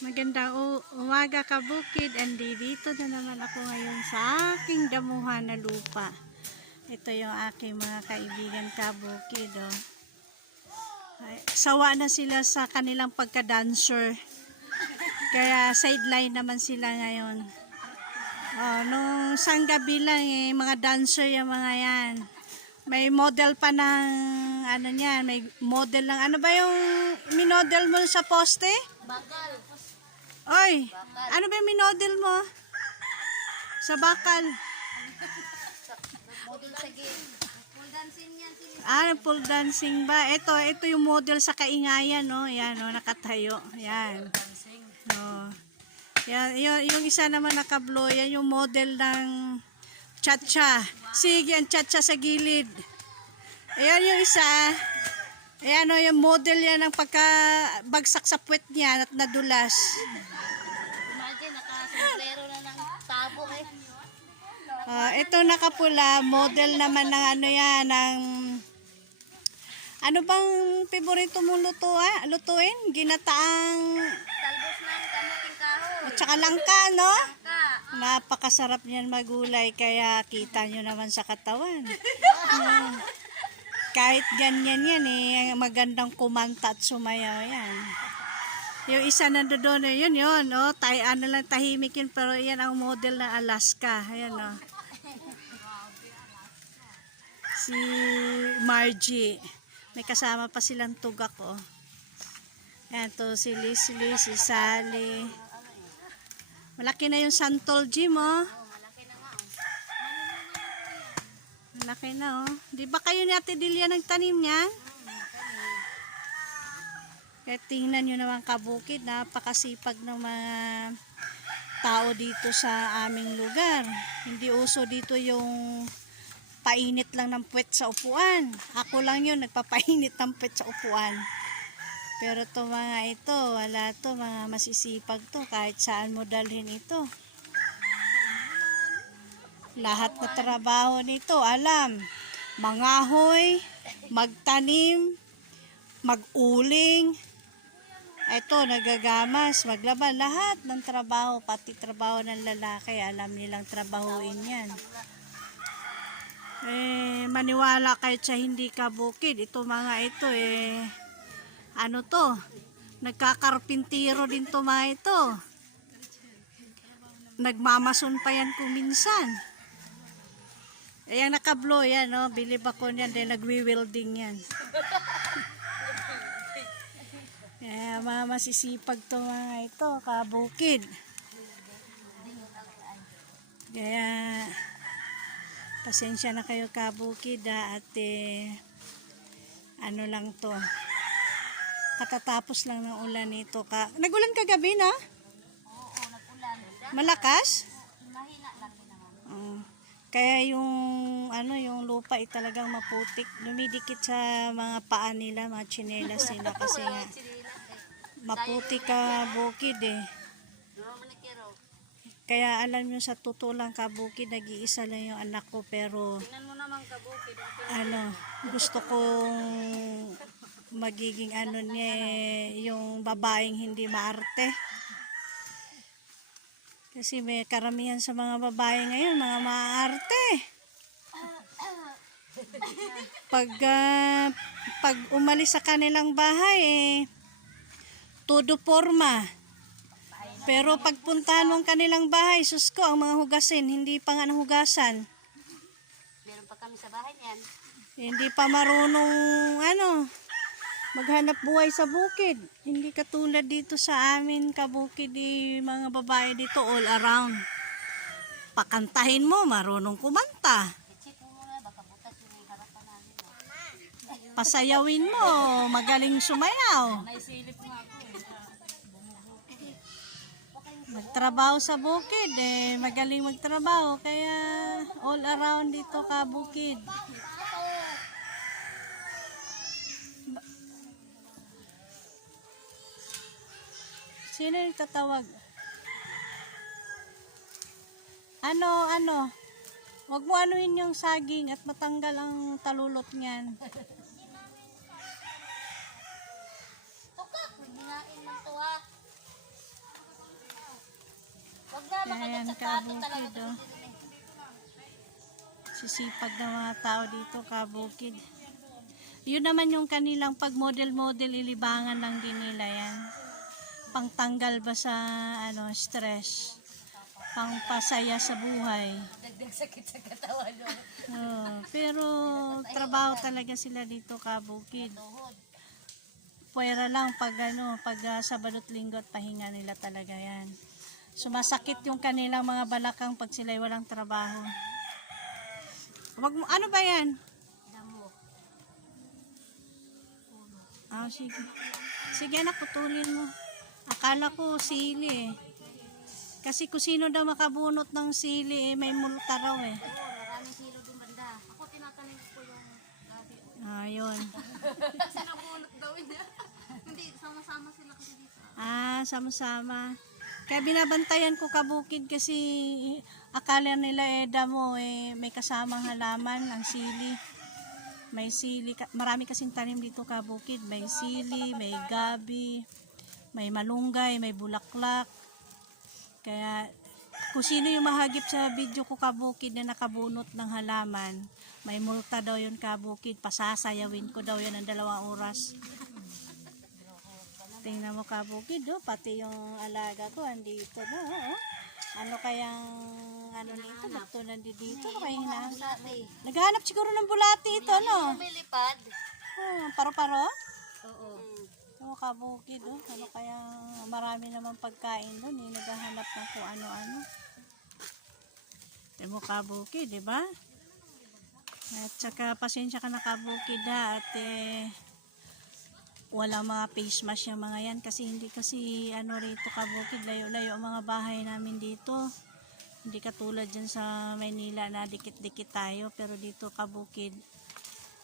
Magandang umaga kabukid, and dito na naman ako ngayon sa aking damuhan na lupa. Ito yung aking mga kaibigan kabukid. Oh. Ay, sawa na sila sa kanilang pagka-dancer. Kaya sideline naman sila ngayon. Oh, nung isang gabi lang mga dancer yung mga yan. May model pa ng ano niyan, may model lang. Ano ba yung minodel mo sa poste? Bakal. Oy, Bakal. ano ba yung minodel mo? Sa bakal. Model sa game. Full dancing yan. Pole dancing ba? Ito yung model sa kaingayan, no? Yan, no? Nakatayo. Yan. No. Yan, yung isa naman nakablo, yan yung model ng cha-cha. Sige, ang cha-cha sa gilid. Ayan yung isa. Ayan o, yung model yan ng pagkabagsak sa puwet niya at nadulas. Imagine, naka-sombrero na ng tabo eh. Ito nakapula, model naman ng ano yan, ng... Ano bang paborito mong lutuin? Ginataang... Talbos ng kamuting kahoy. At saka langka, no? Ka. Napakasarap niyan magulay, kaya kita nyo naman sa katawan. Kahit ganyan yan magandang kumanta at sumayaw yan. Yung isa nandoon, yun, oh, ano lang, tahimik yun, pero yan ang model ng Alaska. Ayan, oh. Si Margie. May kasama pa silang tugak, oh. Ayan, to si Leslie, si Sally. Malaki na yung Santol Gym, oh. Malaki na nga. Malaki na, oh. Di ba kayo ni Ate Delia nagtanim niyan? Kaya tingnan nyo naman kabukid, napakasipag ng mga tao dito sa aming lugar. Hindi uso dito yung painit lang ng puwet sa upuan. Ako lang yun, nagpapainit ng puwet sa upuan. Pero to mga ito, wala to, mga masisipag to, kahit saan mo dalhin ito. Lahat na trabaho nito, alam, mangahoy, magtanim, maguling, ito, nagagamas, maglaban, lahat ng trabaho, pati trabaho ng lalaki, alam nilang trabahuin yan. Maniwala kayo sa hindi kabukid, ito mga ito, ano to, nagkakarpintiro din to mga ito. Nagmamason pa yan kung minsan. Ayan nakablo yan, no? Bilib ako niyan, dahil nagwi-welding yan. Mga masisipag to mga ito, kabukid. Kaya, pasensya na kayo kabukid, at ano lang to. Katatapos lang ng ulan nito. Nagulan kagabi, na? Oo, nag-ulan. Malakas? Mahina lang din naman. Kaya yung lupa talagang maputik. Dumidikit sa mga paa nila, mga tsinelas nila kasi nga maputik ka bukid Kaya alam nyo, sa totoo lang kabukid, nag-iisa lang yung anak ko, pero Tingnan mo naman kabukid. gusto kong magiging niya yung babaeng hindi maarte. Kasi may karamihan sa mga babae ngayon, mga maarte. Pag umalis sa kanilang bahay, todo forma. Pero pagpuntahan mo ang kanilang bahay, sus ko, ang mga hugasin, hindi pa nga nahugasan. Meron pa kami sa bahay niyan. Hindi pa marunong, maghanap buhay sa bukid. Hindi katulad dito sa amin, kabukid, mga babae dito all around. Pakantahin mo, marunong kumanta. Itchip mo muna, baka butas yung harapan namin. Pasayawin mo, magaling sumayaw. Naisilip nga ako Nagtrabaho sa bukid, magaling magtrabaho, kaya all around dito kabukid. Sino yung tatawag? Huwag mo anuhin yung saging at matanggal ang talulot niyan. Tukak, hindi nga in mo to ha. Ayan, kabukid, oh. Sisipag ng mga tao dito, kabukid. Yun naman yung kanilang pag model-model, ilibangan lang din nila yan. Pangtanggal ba sa stress. Pangpasaya sa buhay. Dagdag sakit sa katawan. Pero trabaho talaga sila dito, kabukid. Tuhod. Puwera lang pag Sabado at Linggo at pahinga nila talaga yan. Sumasakit yung kanilang mga balakang pag sila'y walang trabaho. Ano ba yan? Damo. Sige. Sige anak, putulin mo. Akala ko sili eh. Kasi kung sino daw makabunot ng sili may multa raw eh. Maraming kilo doon banda. Ako tinatanim ko yung gabi. Yun. Kasi nabunot daw niya. Hindi, sama-sama sila kasi dito. Sama-sama. Kaya binabantayan ko, kabukid, kasi akala nila damo may kasamang halaman ang sili. May sili, marami kasing tanim dito, kabukid. May sili, may gabi, may malunggay, may bulaklak. Kaya kung sino yung mahagip sa video ko, kabukid, na nakabunot ng halaman, may multa daw yun, kabukid. Pasasayawin ko daw yan ng 2 oras. Tingnan mo, kabukid, pati yung alaga ko andito na. Ano kayang nito? Ba't ito nandito? Ano kayang hinahanap? Naghahanap siguro ng bulati ito, no? Lumilipad. Paro-paro? Oo. Kabukid, ano kayang marami naman pagkain doon, naghahanap ng kung ano-ano. Tingnan mo, kabukid, di ba? At saka pasensya ka na, kabukid, at wala mga face mask yung mga yan kasi hindi kasi rito, kabukid, layo-layo ang mga bahay namin dito. Hindi katulad dyan sa Maynila na dikit-dikit tayo, pero dito, kabukid,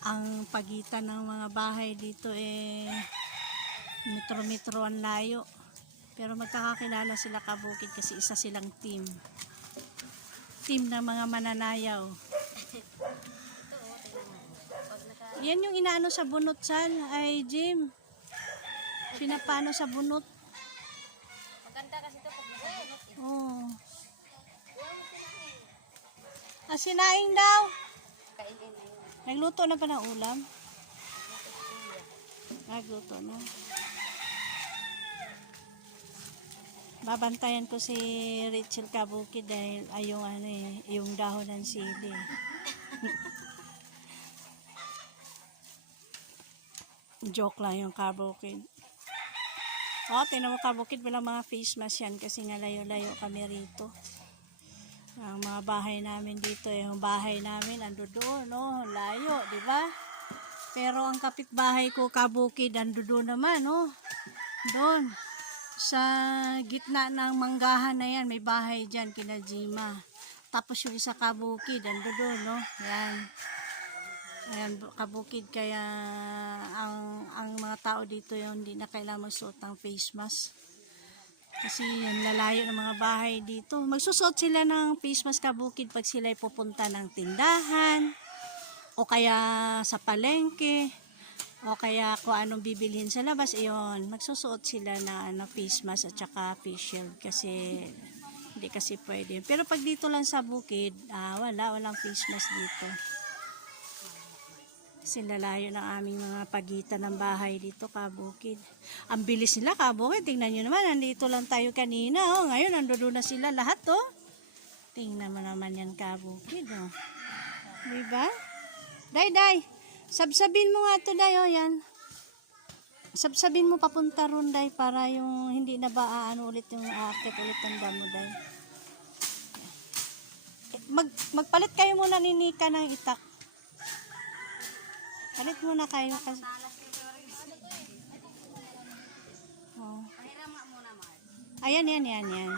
ang pagitan ng mga bahay dito metro-metro ang layo. Pero magkakakilala sila, kabukid, kasi isa silang team ng mga mananayaw. Yan yung inaano sa bunot, ay Jim. Pinapano sa bunot. Maganda kasi ito pag nakabunot. Sinaing daw. Kainin na yun. Nagluto na ba ng ulam? Nagluto na. Babantayan ko si Rachel, kabukid, dahil yung dahon ng sili. Joke lang yung, kabukid. Tingnan mo, kabukid, walang mga face mask yan kasi nga layo-layo kami rito. Ang mga bahay namin dito, yung bahay namin ando doon, layo, di ba? Pero ang kapitbahay ko, kabukid, ando doon naman, doon. Sa gitna ng manggahan na yan, may bahay dyan, kina Jima. Tapos yung isa, kabukid, ando doon, yan. Ayan, kabukid, kaya ang mga tao dito yun, hindi na kailangan magsuot ng face mask. Kasi yung lalayo ng mga bahay dito. Magsusuot sila ng face mask, kabukid, pag sila pupunta ng tindahan, o kaya sa palengke, o kaya kung anong bibilhin sa labas, magsusuot sila na face mask at saka face shield kasi hindi kasi pwede. Pero pag dito lang sa bukid, walang face mask dito. Kasi lalayo ng aming mga pagitan ng bahay dito, kabukid. Ang bilis nila, kabukid. Tingnan nyo naman, nandito lang tayo kanina. Ngayon, nandoon na sila lahat, Tingnan mo naman yan, kabukid, Diba? Day. Sabsabin mo nga ito, Day, yan. Sabsabin mo papunta ron, Day, para yung hindi na ba ulit yung aakit ulit ang damo, Day. Magpalit kayo muna ni Nika ng itak. Palit muna kayo kasi. Pahiram nga muna, Mark. Ayan.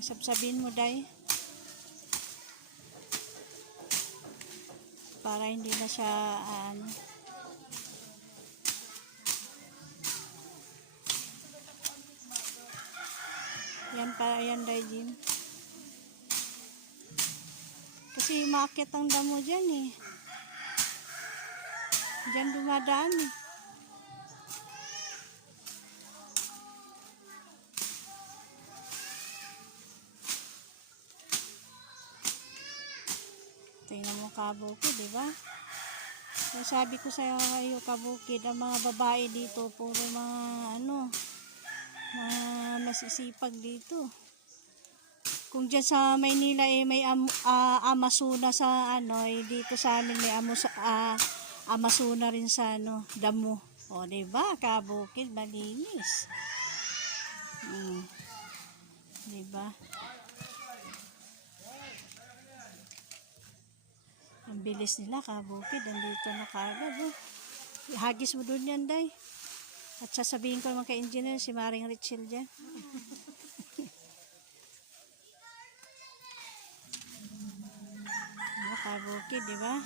Sabsabin mo, Day. Para hindi na siya, Yan, Day, Jim. Kasi umakyat ang damo dyan, Diyan dumadaan, kabukid, di ba? So, sabi ko sa iyo kabukid, ang mga babae dito puro mga mga masisipag dito. Kung dyan sa Maynila may Amasuna sa dito sa amin may Amasuna rin sa damo. O, di ba? Kabukid, malinis. Di ba? Ang bilis nila, kabukid. Andito na kagad. Hagis mo dun yan, day. At sasabihin ko naman kay engineer, si Maring Richel dyan. Kabukid, di ba?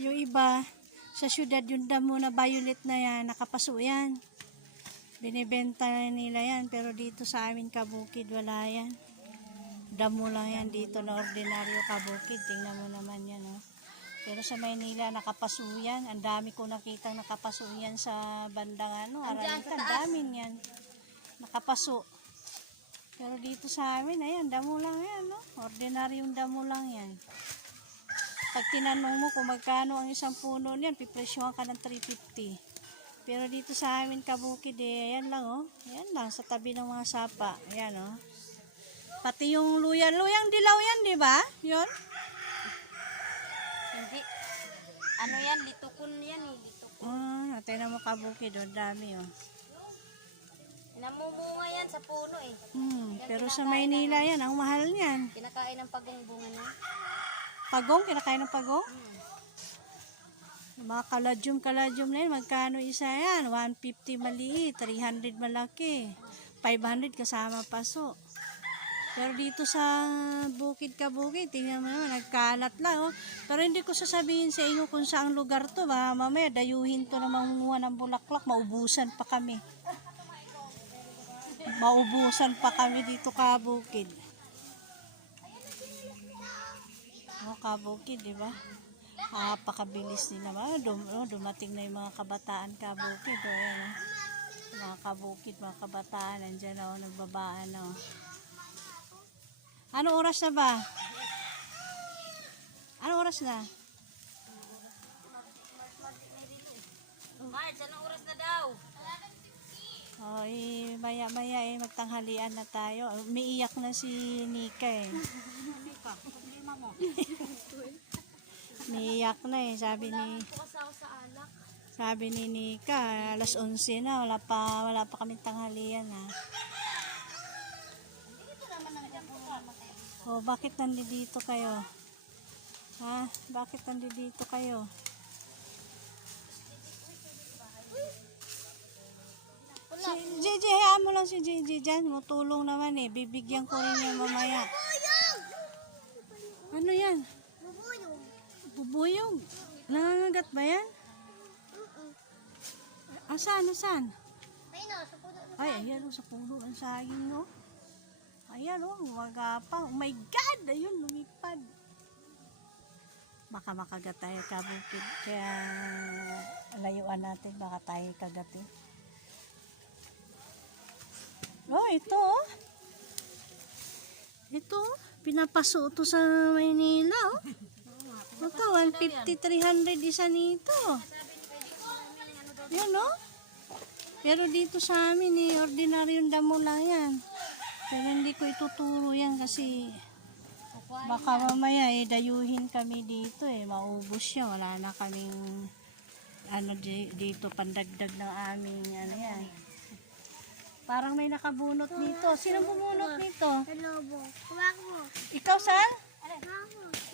Yung iba, sa syudad yung damo na violet na yan, nakapaso yan. Binibenta nila yan, pero dito sa amin kabukid, wala yan. Damo lang yan dito na ordinaryo kabukid. Tingnan mo naman yan, oh. Pero sa Maynila, nakapaso yan. Ang dami ko nakitang nakapaso yan sa bandang Aralitan. Dami yan. Nakapaso. Pero dito sa amin, ayan, damo lang yan, no? Ordinaryong damo lang yan. Pag tinanong mo kung magkano ang isang puno niyan, pipresyohan ka ng 350. Pero dito sa amin kabukid, ayan lang, oh. Ayan lang, sa tabi ng mga sapa. Ayan, oh. Pati yung luyang dilaw yan, di ba? Yun? Hindi. Ano yan? Litukon yan eh. Litukon. Tingnan mo kabukid, oh. Dami, oh. Namumunga yan sa puno eh. Pero sa Maynila yan, ang mahal niyan. Kinakain ng pagong bunga niya. Pagong? Kinakain ng pagong? Mga kaladyum na yan, magkano isa yan? 150 maliit, 300 malaki, 500 kasama paso. Pero dito sa bukid kabukid, tingnan mo naman, nagkalat lang, oh. Pero hindi ko sasabihin sa inyo kung saang lugar to, ba? Mamaya dayuhin to na mangunguha ng bulaklak, maubusan pa kami. Maubusan pa kami dito kabukid. Oh, kabukid, di ba? Pakabilis nila ba? Dumating na yung mga kabataan kabukid. O, ayan, oh. Mga kabukid, mga kabataan, nandyan, oh, nagbabaan, oh. Ano oras na ba? Ano oras na? Marge, anong oras na daw? Oh, maya-maya magtanghalian na tayo. Umiiyak na si Nika eh. Nika, problema mo. Umiiyak na eh. Sabi ni Nika, alas 11 na, wala pa kami tanghalian ha. Oh, bakit nandito kayo? Ha? Bakit nandito kayo? Si JJ, hayaan mo lang si JJ dyan. Matulong naman eh. Bibigyan ko rin niya mamaya. Ano yan? Bubuyog. Nangangagat ba yan? Saan? Ay, ayan o, sa puno ang saging, no? Ayan o, magapang. Oh my God! Ayun, lumipad. Baka makagat tayo kabukid. Kaya layuan natin, baka tayo kagatin. Oh, ito oh. Ito, pinapaso ito sa Maynila oh. Ito, 150, 300 isa nito. Yan oh. Pero dito sa amin eh, ordinaryong damo lang yan. Pero hindi ko ituturo yan kasi baka mamaya eh, dayuhin kami dito eh. Maubos siya, wala na kaming dito pandagdag ng aming yan. Parang may nakabunot nito. Sino bumunot nito? Lobo. Kumak mo. Ikaw, Sal?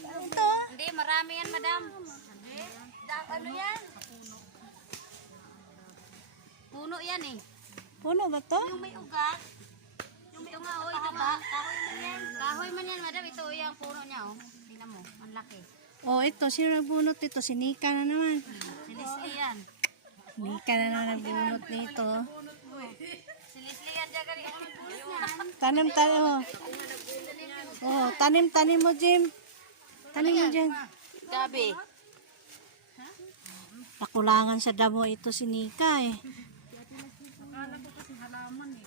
Ito. Hindi, marami yan, madam. Hindi. Ano yan? Puno yan eh. Puno ba to? Yung may ugat. Ito nga, oh, ito ba? Kahoy man yan. Kahoy man yan, madam. Ito yung puno niya, oh. Tingnan mo, ang laki. Oh, ito. Sino nagbunot ito? Si Nika na naman. Si Leslie yan. Nika na naman nagbunot nito. Si Leslie yan, dyan ganyan. Tanim mo. Oh, tanim mo, Jim. Tanim mo dyan. Gabi. Nakulangan sa damo ito si Nika eh. Akala ko kasi halaman eh.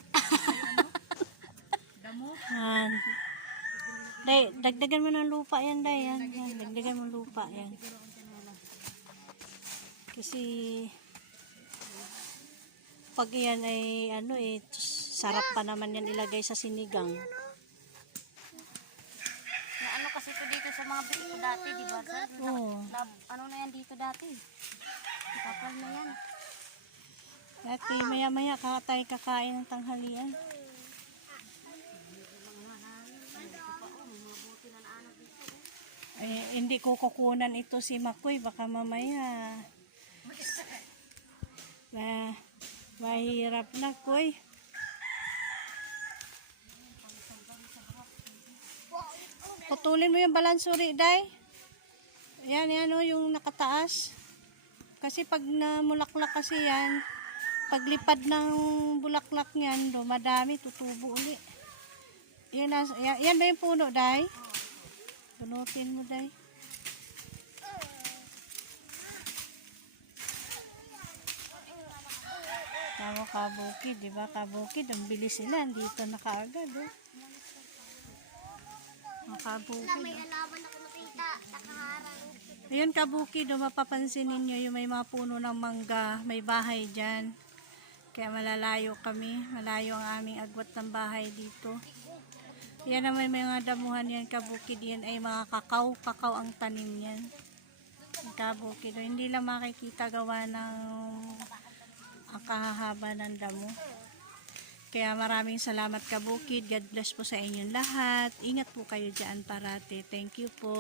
Damo? Day, dagdagan mo ng lupa yan, Day. Yan. Dagdagan mo lupa yan. Kasi pag yan ay ano sarap pa naman yan ilagay sa sinigang. Na ano kasi ito dito sa mga bito dati, di ba, sir? Oo. Ano na yan dito dati? Kapal na yan. Dati maya-maya tayo kakain ng tanghalian. Hindi ko kukunan ito si Makoy, baka mamaya mahirap na, Koy. Putulin mo yung balansuri, Day. Yan, yung nakataas. Kasi pag namulaklak kasi yan, paglipad ng bulaklak niyan, madami, tutubo uli. Yan ba yung puno, Day? Punutin mo, Day. Tama, kabukid, di ba? Kabukid, ang bilis sila. Dito na kaagad, kabukid. May alaman ako nakita. Nakaharang. Ayun, kabukid, mapapansin ninyo yung may mga puno ng mangga. May bahay dyan. Kaya malalayo kami. Malayo ang aming agwat ng bahay dito. Yan naman may mga damuhan yan, kabukid. Yan ay mga kakao. Kakao ang tanim yan. Kabukid. Hindi lang makikita gawa ng ang kahahaba ng damo. Kaya maraming salamat, kabukid. God bless po sa inyong lahat. Ingat po kayo dyan parati. Thank you po.